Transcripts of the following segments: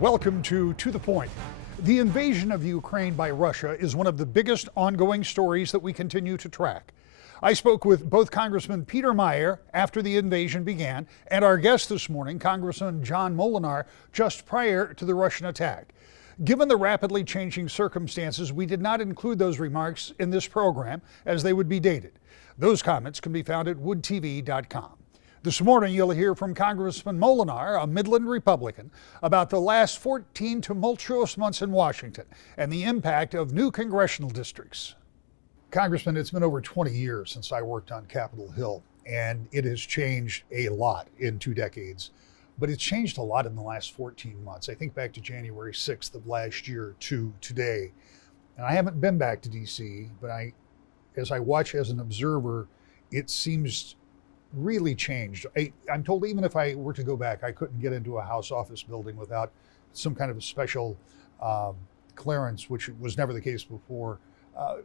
Welcome to the Point. The invasion of Ukraine by Russia is one of the biggest ongoing stories that we continue to track. I spoke with both Congressman Peter Meijer after the invasion began and our guest this morning, Congressman John Moolenaar, just prior to the Russian attack. Given the rapidly changing circumstances, we did not include those remarks in this program as they would be dated. Those comments can be found at woodtv.com. This morning, you'll hear from Congressman Moolenaar, a Midland Republican, about the last 14 tumultuous months in Washington and the impact of new congressional districts. Congressman, it's been over 20 years since I worked on Capitol Hill, and it has changed a lot in 2 decades. But it's changed a lot in the last 14 months. I think back to January 6th of last year to today. And I haven't been back to DC, but as I watch as an observer, it seems really changed. I'm told even if I were to go back, I couldn't get into a House office building without some kind of a special clearance, which was never the case before.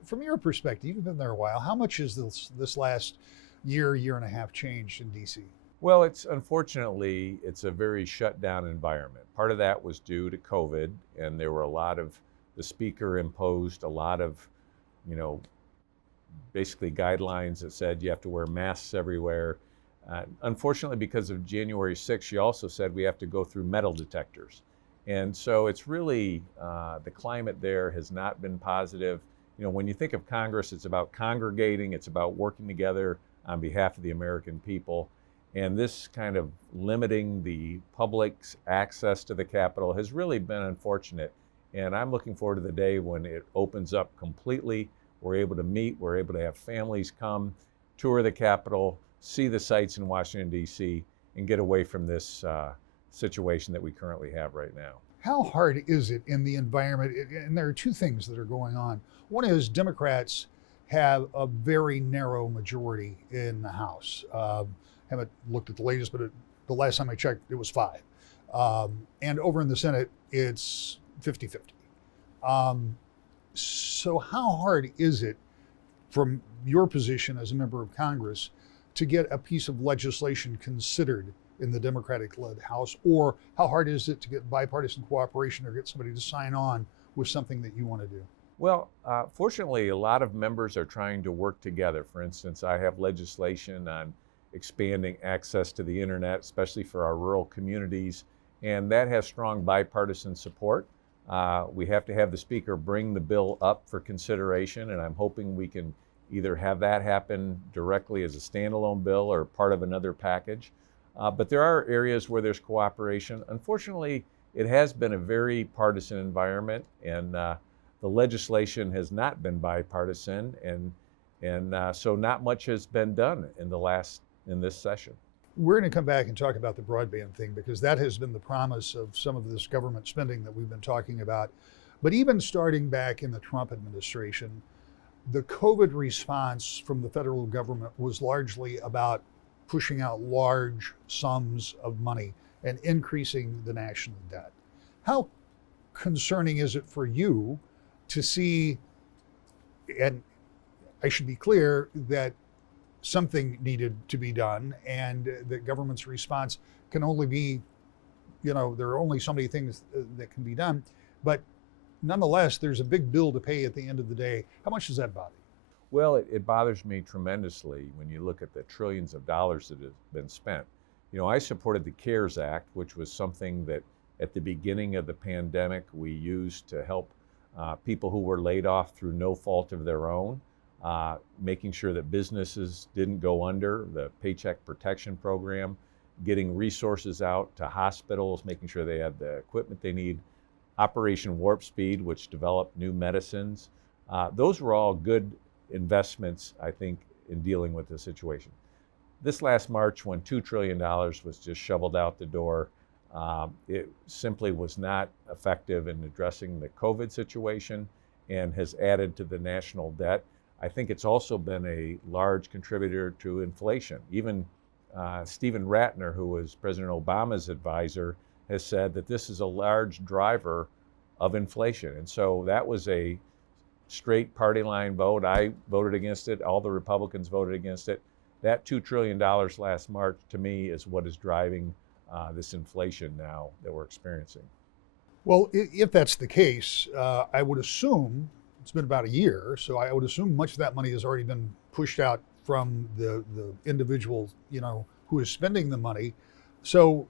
From your perspective, you've been there a while. How much has this last year and a half changed in DC? Well, unfortunately, it's a very shut down environment. Part of that was due to COVID, and there were the speaker imposed a lot of, basically guidelines that said you have to wear masks everywhere. Unfortunately, because of January 6th, she also said we have to go through metal detectors. And so it's really, the climate there has not been positive. When you think of Congress, it's about congregating, it's about working together on behalf of the American people. And this kind of limiting the public's access to the Capitol has really been unfortunate. And I'm looking forward to the day when it opens up completely. We're able to meet, we're able to have families come, tour the Capitol, see the sights in Washington, D.C., and get away from this situation that we currently have right now. How hard is it in the environment? And there are 2 things that are going on. One is Democrats have a very narrow majority in the House. Haven't looked at the latest, but the last time I checked, it was 5. And over in the Senate, it's 50-50. So how hard is it, from your position as a member of Congress, to get a piece of legislation considered in the Democratic-led House? Or how hard is it to get bipartisan cooperation or get somebody to sign on with something that you want to do? Well, fortunately, a lot of members are trying to work together. For instance, I have legislation on expanding access to the internet, especially for our rural communities, and that has strong bipartisan support. We have to have the Speaker bring the bill up for consideration, and I'm hoping we can either have that happen directly as a standalone bill or part of another package. But there are areas where there's cooperation. Unfortunately, it has been a very partisan environment, and the legislation has not been bipartisan, and so not much has been done in this session. We're going to come back and talk about the broadband thing, because that has been the promise of some of this government spending that we've been talking about. But even starting back in the Trump administration, the COVID response from the federal government was largely about pushing out large sums of money and increasing the national debt. How concerning is it for you to see, and I should be clear that something needed to be done, and the government's response can only be, there are only so many things that can be done, but nonetheless, there's a big bill to pay at the end of the day. How much does that bother you? Well, it bothers me tremendously when you look at the trillions of dollars that have been spent. I supported the CARES Act, which was something that at the beginning of the pandemic we used to help people who were laid off through no fault of their own. Making sure that businesses didn't go under, the Paycheck Protection Program, getting resources out to hospitals, making sure they had the equipment they need, Operation Warp Speed, which developed new medicines. Those were all good investments, I think, in dealing with the situation. This last March, when $2 trillion was just shoveled out the door, it simply was not effective in addressing the COVID situation and has added to the national debt. I think it's also been a large contributor to inflation. Even Stephen Ratner, who was President Obama's advisor, has said that this is a large driver of inflation. And so that was a straight party line vote. I voted against it. All the Republicans voted against it. That $2 trillion last March, to me, is what is driving this inflation now that we're experiencing. Well, if that's the case, I would assume it's been about a year, so I would assume much of that money has already been pushed out from the individual, who is spending the money. So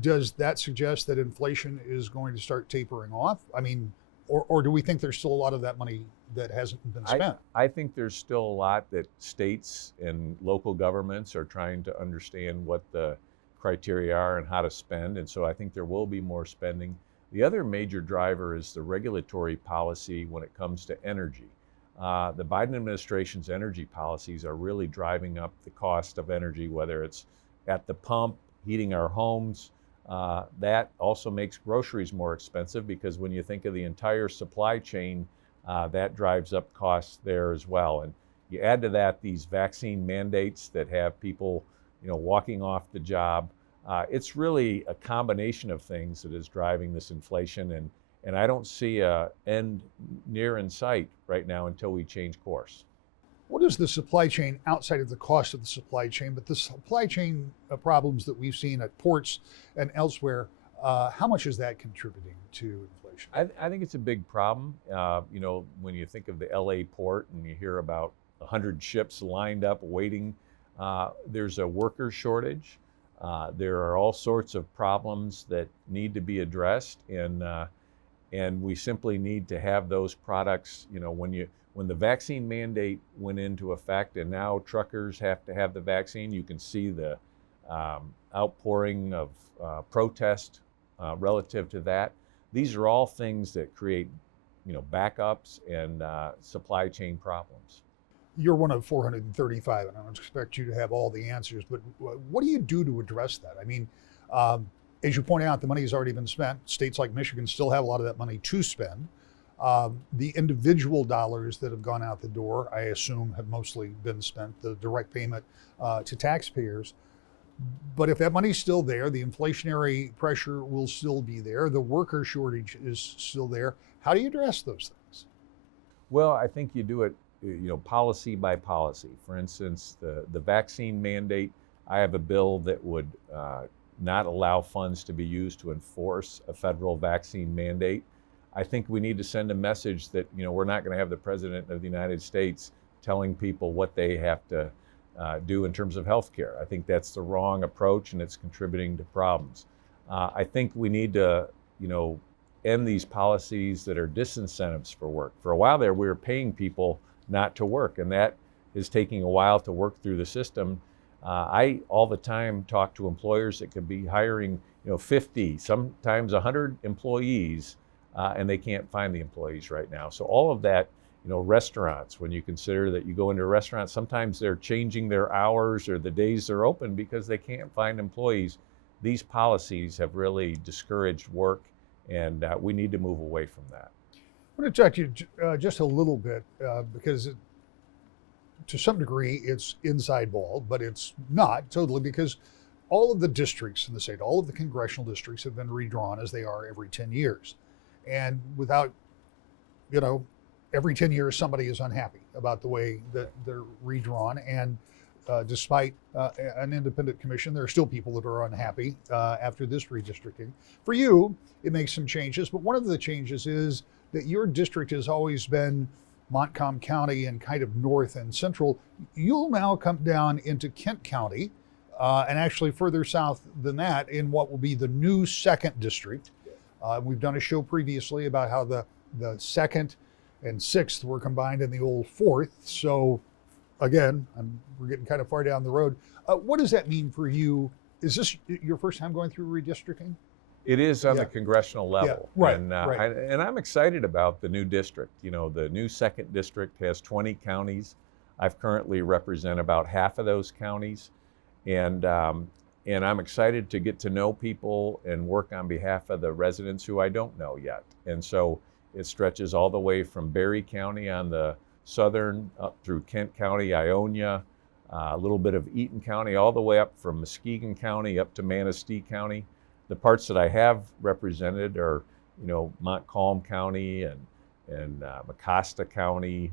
does that suggest that inflation is going to start tapering off? I mean, or do we think there's still a lot of that money that hasn't been spent? I think there's still a lot that states and local governments are trying to understand what the criteria are and how to spend. And so I think there will be more spending. The other major driver is the regulatory policy when it comes to energy. The Biden administration's energy policies are really driving up the cost of energy, whether it's at the pump, heating our homes. That also makes groceries more expensive because when you think of the entire supply chain, that drives up costs there as well. And you add to that these vaccine mandates that have people, walking off the job. It's really a combination of things that is driving this inflation, and I don't see an end near in sight right now until we change course. What is the supply chain outside of the cost of the supply chain, but the supply chain problems that we've seen at ports and elsewhere, how much is that contributing to inflation? I think it's a big problem. When you think of the LA port and you hear about 100 ships lined up waiting, there's a worker shortage. There are all sorts of problems that need to be addressed, and we simply need to have those products. When the vaccine mandate went into effect, and now truckers have to have the vaccine, you can see the outpouring of protest relative to that. These are all things that create, backups and supply chain problems. You're one of 435, and I don't expect you to have all the answers, but what do you do to address that? I mean, as you point out, the money has already been spent. States like Michigan still have a lot of that money to spend. The individual dollars that have gone out the door, I assume, have mostly been spent, the direct payment to taxpayers. But if that money's still there, the inflationary pressure will still be there, the worker shortage is still there. How do you address those things? Well, I think you do it policy by policy. For instance, the vaccine mandate, I have a bill that would not allow funds to be used to enforce a federal vaccine mandate. I think we need to send a message that, we're not going to have the President of the United States telling people what they have to do in terms of health care. I think that's the wrong approach, and it's contributing to problems. I think we need to, end these policies that are disincentives for work. For a while there, we were paying people not to work, and that is taking a while to work through the system. I all the time talk to employers that could be hiring 50, sometimes 100 employees, and they can't find the employees right now. So all of that, restaurants, when you consider that you go into a restaurant, sometimes they're changing their hours or the days they're open because they can't find employees. These policies have really discouraged work, and we need to move away from that. I want to talk to you just a little bit because to some degree it's inside ball, but it's not totally, because all of the districts in the state, all of the congressional districts have been redrawn as they are every 10 years. And without, every 10 years somebody is unhappy about the way that they're redrawn. And despite an independent commission, there are still people that are unhappy after this redistricting. For you, it makes some changes, but one of the changes is that your district has always been Montcalm County and kind of north and central. You'll now come down into Kent County and actually further south than that in what will be the new 2nd district. We've done a show previously about how the 2nd and 6th were combined in the old 4th. So again, we're getting kind of far down the road. What does that mean for you? Is this your first time going through redistricting? It is on the congressional level. Yeah, right, and, right. And I'm excited about the new district. The new 2nd district has 20 counties. I've currently represent about half of those counties. And I'm excited to get to know people and work on behalf of the residents who I don't know yet. And so it stretches all the way from Berry County on the southern up through Kent County, Ionia, a little bit of Eaton County, all the way up from Muskegon County up to Manistee County. The parts that I have represented are, Montcalm County and Mecosta County,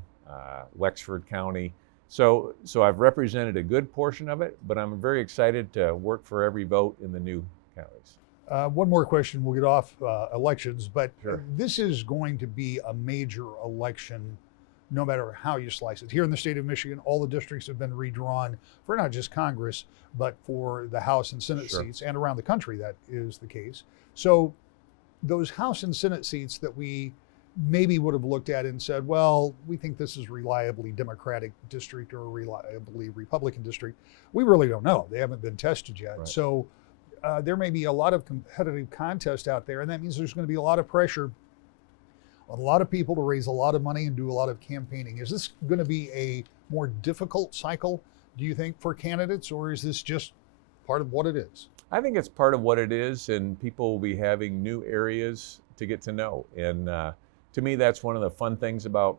Wexford County. So I've represented a good portion of it, but I'm very excited to work for every vote in the new counties. One more question, we'll get off elections, but Sure. this is going to be a major election no matter how you slice it. Here in the state of Michigan, all the districts have been redrawn for not just Congress, but for the House and Senate Sure. seats, and around the country that is the case. So those House and Senate seats that we maybe would have looked at and said, well, we think this is reliably Democratic district or a reliably Republican district, we really don't know. They haven't been tested yet. Right. So there may be a lot of competitive contest out there, and that means there's going to be a lot of pressure on a lot of people to raise a lot of money and do a lot of campaigning. Is this going to be a more difficult cycle, do you think, for candidates, or is this just part of what it is? I think it's part of what it is, and people will be having new areas to get to know. And to me, that's one of the fun things about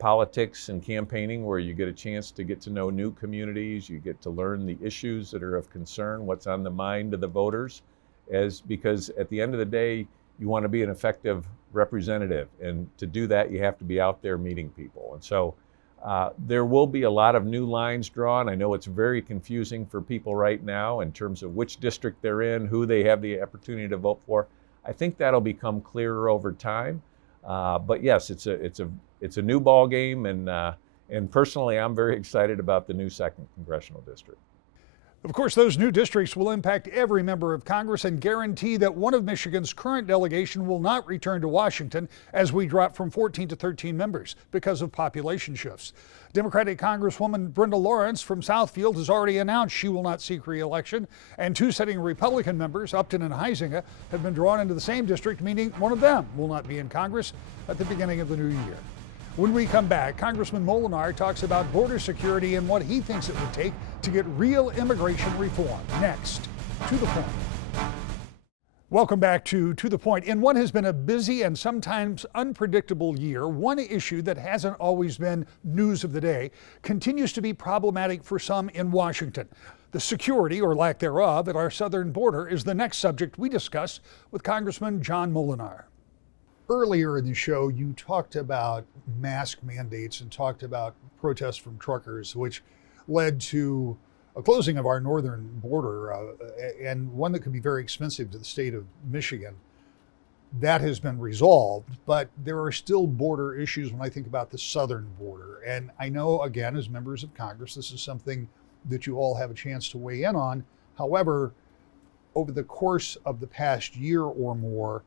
politics and campaigning, where you get a chance to get to know new communities, you get to learn the issues that are of concern, what's on the mind of the voters, because at the end of the day, you want to be an effective representative. And to do that, you have to be out there meeting people. And so there will be a lot of new lines drawn. I know it's very confusing for people right now in terms of which district they're in, who they have the opportunity to vote for. I think that'll become clearer over time. But yes, it's a new ball game, and personally, I'm very excited about the new 2nd Congressional District. Of course, those new districts will impact every member of Congress and guarantee that one of Michigan's current delegation will not return to Washington as we drop from 14 to 13 members because of population shifts. Democratic Congresswoman Brenda Lawrence from Southfield has already announced she will not seek re-election, and 2 sitting Republican members, Upton and Huizinga, have been drawn into the same district, meaning one of them will not be in Congress at the beginning of the new year. When we come back, Congressman Moolenaar talks about border security and what he thinks it would take to get real immigration reform. Next, To the Point. Welcome back to the Point. In what has been a busy and sometimes unpredictable year, one issue that hasn't always been news of the day continues to be problematic for some in Washington. The security, or lack thereof, at our southern border is the next subject we discuss with Congressman John Moolenaar. Earlier in the show, you talked about mask mandates and talked about protests from truckers, which led to a closing of our northern border, and one that could be very expensive to the state of Michigan. That has been resolved, but there are still border issues when I think about the southern border. And I know, again, as members of Congress, this is something that you all have a chance to weigh in on. However, over the course of the past year or more,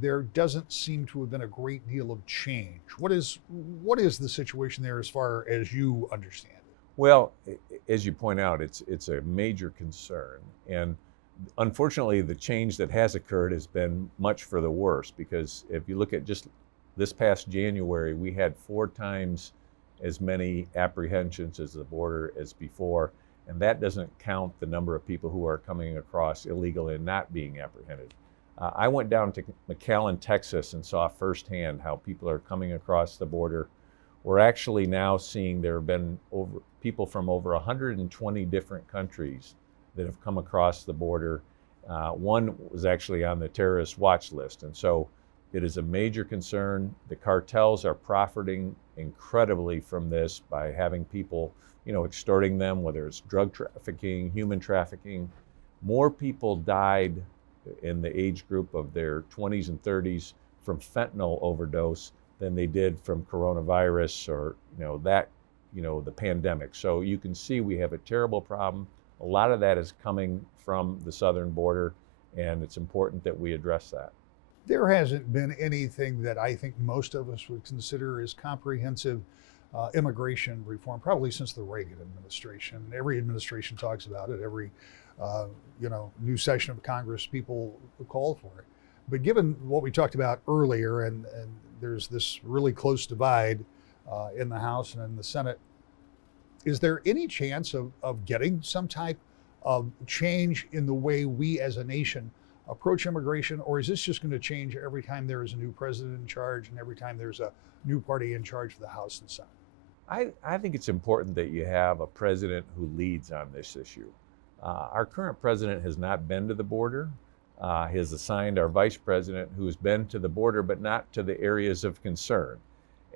there doesn't seem to have been a great deal of change. What is the situation there as far as you understand it? Well, as you point out, it's a major concern. And unfortunately, the change that has occurred has been much for the worse, because if you look at just this past January, we had 4 times as many apprehensions as the border as before. And that doesn't count the number of people who are coming across illegally and not being apprehended. I went down to McAllen, Texas, and saw firsthand how people are coming across the border. We're actually now seeing there have been people from over 120 different countries that have come across the border. One was actually on the terrorist watch list. And so it is a major concern. The cartels are profiting incredibly from this by having people, extorting them, whether it's drug trafficking, human trafficking. More people died in the age group of their 20s and 30s from fentanyl overdose than they did from coronavirus or the pandemic. So you can see we have a terrible problem. A lot of that is coming from the southern border, and it's important that we address that. There hasn't been anything that I think most of us would consider as comprehensive immigration reform, probably since the Reagan administration. Every administration talks about it. Every new session of Congress, people call for it. But given what we talked about earlier, and there's this really close divide in the House and in the Senate, is there any chance of getting some type of change in the way we as a nation approach immigration, or is this just going to change every time there is a new president in charge and every time there's a new party in charge for the House and Senate? I think it's important that you have a president who leads on this issue. Our current president has not been to the border. He has assigned our vice president who has been to the border, but not to the areas of concern.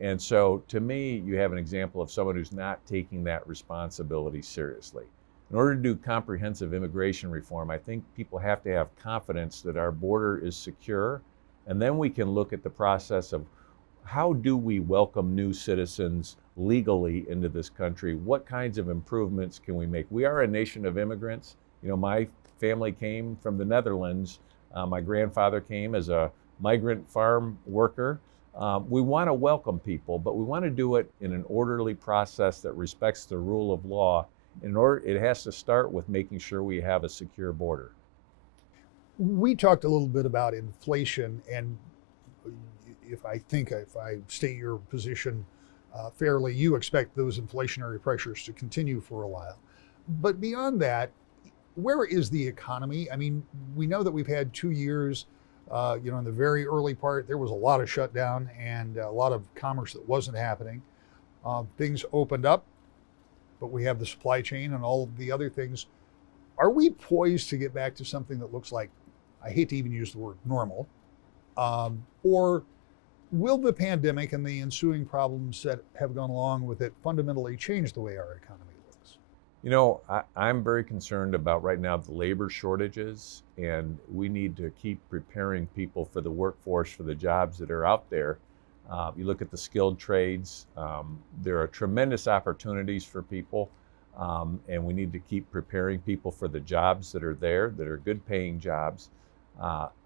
And so to me, you have an example of someone who's not taking that responsibility seriously. In order to do comprehensive immigration reform, I think people have to have confidence that our border is secure, and then we can look at the process of how do we welcome new citizens legally into this country? What kinds of improvements can we make? We are a nation of immigrants. You know, my family came from the Netherlands. My grandfather came as a migrant farm worker. We want to welcome people, but we want to do it in an orderly process that respects the rule of law. In order, it has to start with making sure we have a secure border. We talked a little bit about inflation, and if I state your position fairly, you expect those inflationary pressures to continue for a while. But beyond that, where is the economy? I mean, we know that we've had 2 years. In the very early part, there was a lot of shutdown and a lot of commerce that wasn't happening. Things opened up, but we have the supply chain and all of the other things. Are we poised to get back to something that looks like, I hate to even use the word normal, or will the pandemic and the ensuing problems that have gone along with it fundamentally change the way our economy looks? You know, I'm very concerned about right now the labor shortages, and we need to keep preparing people for the workforce, for the jobs that are out there. You look at the skilled trades, there are tremendous opportunities for people, and we need to keep preparing people for the jobs that are there, that are good paying jobs.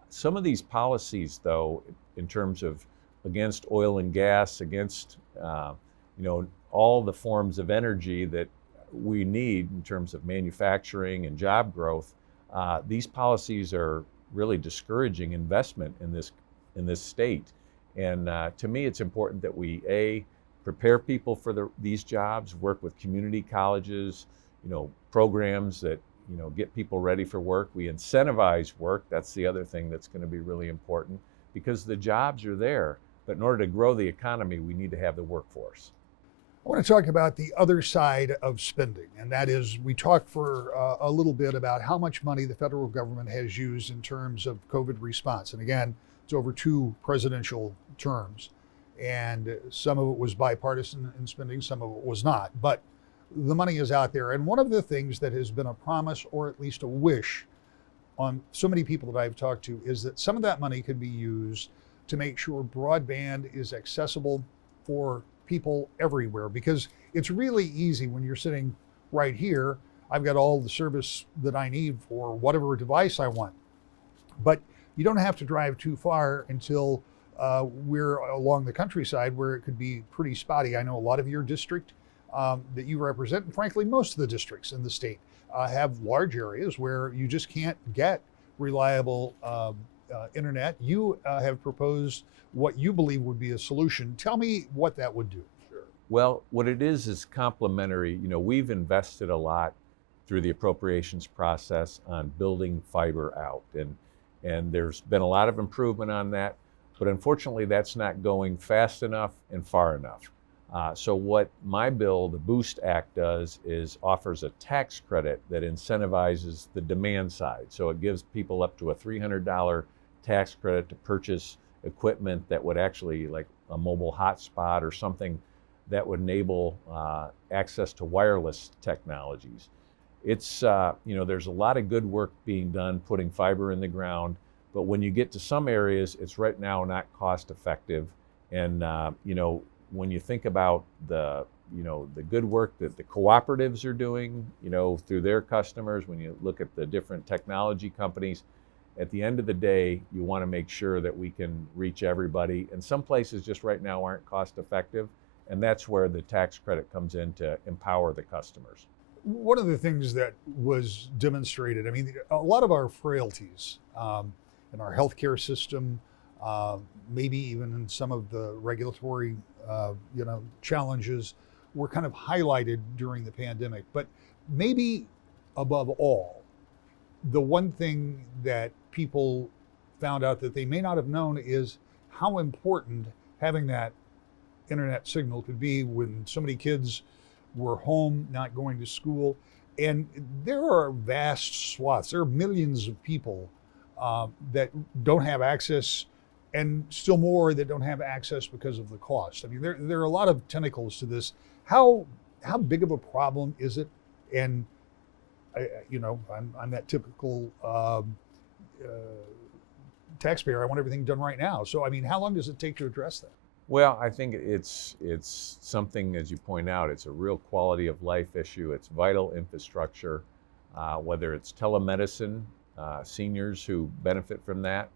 Some of these policies, though, in terms of against oil and gas, against all the forms of energy that we need in terms of manufacturing and job growth, these policies are really discouraging investment in this state. And to me, it's important that we prepare people for these jobs, work with community colleges, programs that get people ready for work. We incentivize work. That's the other thing that's going to be really important, because the jobs are there. But in order to grow the economy, we need to have the workforce. I want to talk about the other side of spending, and that is, we talked for a little bit about how much money the federal government has used in terms of COVID response. And again, it's over 2 presidential terms, and some of it was bipartisan in spending, some of it was not. But the money is out there, and one of the things that has been a promise, or at least a wish, on so many people that I've talked to, is that some of that money could be used to make sure broadband is accessible for people everywhere, because it's really easy when you're sitting right here. I've got all the service that I need for whatever device I want, but you don't have to drive too far until we're along the countryside where it could be pretty spotty. I know a lot of your district that you represent, and frankly, most of the districts in the state have large areas where you just can't get reliable internet. You have proposed what you believe would be a solution. Tell me what that would do. Sure. Well, what it is complementary. We've invested a lot through the appropriations process on building fiber out, and there's been a lot of improvement on that, but unfortunately that's not going fast enough and far enough. So what my bill, the Boost Act, does is offers a tax credit that incentivizes the demand side. So it gives people up to a $300 tax credit to purchase equipment that would actually, like a mobile hotspot or something that would enable access to wireless technologies. It's, there's a lot of good work being done putting fiber in the ground, but when you get to some areas, it's right now not cost effective. And, when you think about the good work that the cooperatives are doing, through their customers, when you look at the different technology companies, at the end of the day, you want to make sure that we can reach everybody. And some places just right now aren't cost effective, and that's where the tax credit comes in to empower the customers. One of the things that was demonstrated, I mean, a lot of our frailties in our healthcare system, maybe even in some of the regulatory challenges, were kind of highlighted during the pandemic. But maybe above all, the one thing that people found out that they may not have known is how important having that internet signal could be when so many kids were home, not going to school. And there are vast swaths, there are millions of people that don't have access, and still more that don't have access because of the cost. I mean, there are a lot of tentacles to this. How big of a problem is it? And I'm that typical taxpayer. I want everything done right now. So, I mean, how long does it take to address that? Well, I think it's something, as you point out, it's a real quality of life issue. It's vital infrastructure, whether it's telemedicine, seniors who benefit from that,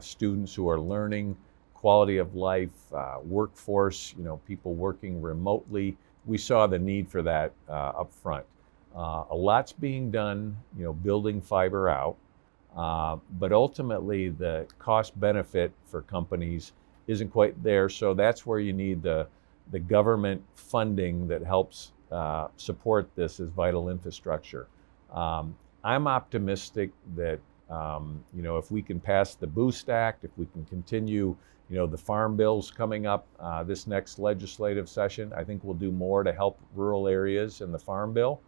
students who are learning, quality of life, workforce, people working remotely. We saw the need for that up front. A lot's being done, building fiber out, but ultimately the cost benefit for companies isn't quite there. So that's where you need the government funding that helps support this as vital infrastructure. I'm optimistic that if we can pass the Boost Act, if we can continue, the farm bills coming up this next legislative session, I think we'll do more to help rural areas in the farm bill.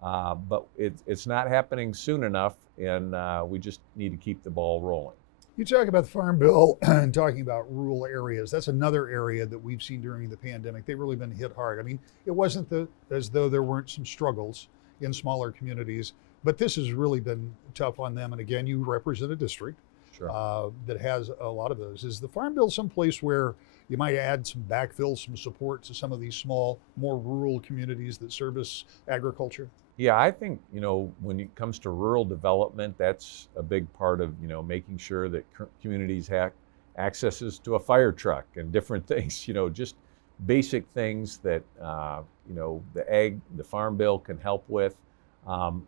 But it's not happening soon enough, and we just need to keep the ball rolling. You talk about the Farm Bill and talking about rural areas. That's another area that we've seen during the pandemic. They've really been hit hard. I mean, it wasn't as though there weren't some struggles in smaller communities, but this has really been tough on them. And again, you represent a district that has a lot of those. Is the Farm Bill someplace where you might add some backfill, some support to some of these small, more rural communities that service agriculture? Yeah, I think, when it comes to rural development, that's a big part of, making sure that communities have accesses to a fire truck and different things, just basic things that, the Farm Bill can help with.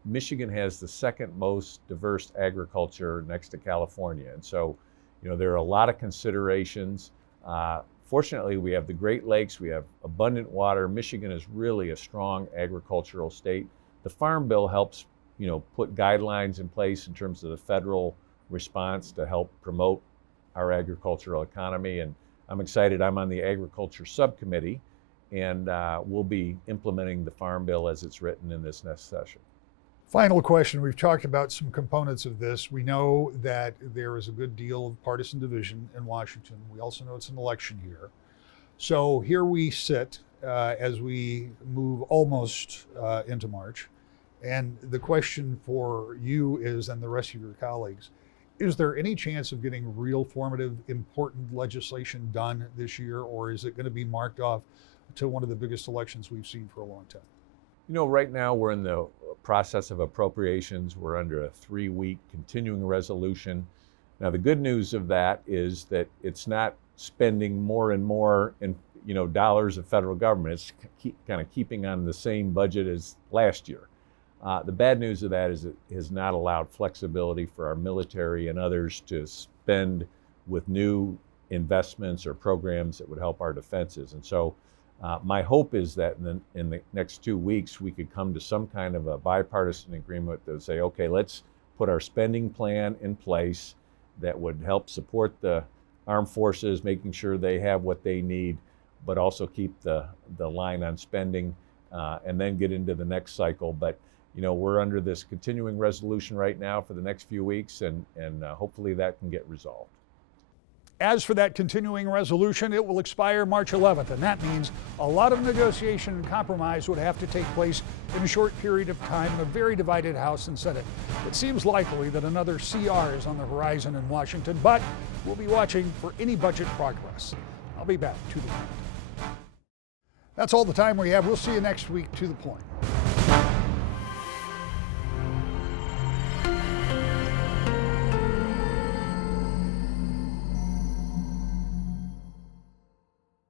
Michigan has the second most diverse agriculture next to California. And so, there are a lot of considerations. Fortunately, we have the Great Lakes, we have abundant water. Michigan is really a strong agricultural state. The Farm Bill helps, put guidelines in place in terms of the federal response to help promote our agricultural economy. And I'm excited. I'm on the Agriculture Subcommittee, and we'll be implementing the Farm Bill as it's written in this next session. Final question. We've talked about some components of this. We know that there is a good deal of partisan division in Washington. We also know it's an election year. So here we sit as we move almost into March. And the question for you is, and the rest of your colleagues, is there any chance of getting real formative, important legislation done this year, or is it going to be marked off to one of the biggest elections we've seen for a long time? Right now we're in the process of appropriations. We're under a 3-week continuing resolution. Now the good news of that is that it's not spending more and more in dollars of federal government. It's kind of keeping on the same budget as last year. The bad news of that is it has not allowed flexibility for our military and others to spend with new investments or programs that would help our defenses. And so my hope is that in the next 2 weeks, we could come to some kind of a bipartisan agreement that would say, okay, let's put our spending plan in place that would help support the armed forces, making sure they have what they need, but also keep the line on spending and then get into the next cycle. But we're under this continuing resolution right now for the next few weeks, and hopefully that can get resolved. As for that continuing resolution, it will expire March 11th, and that means a lot of negotiation and compromise would have to take place in a short period of time in a very divided House and Senate. It seems likely that another CR is on the horizon in Washington, but we'll be watching for any budget progress. I'll be back to the point. That's all the time we have. We'll see you next week. To the Point.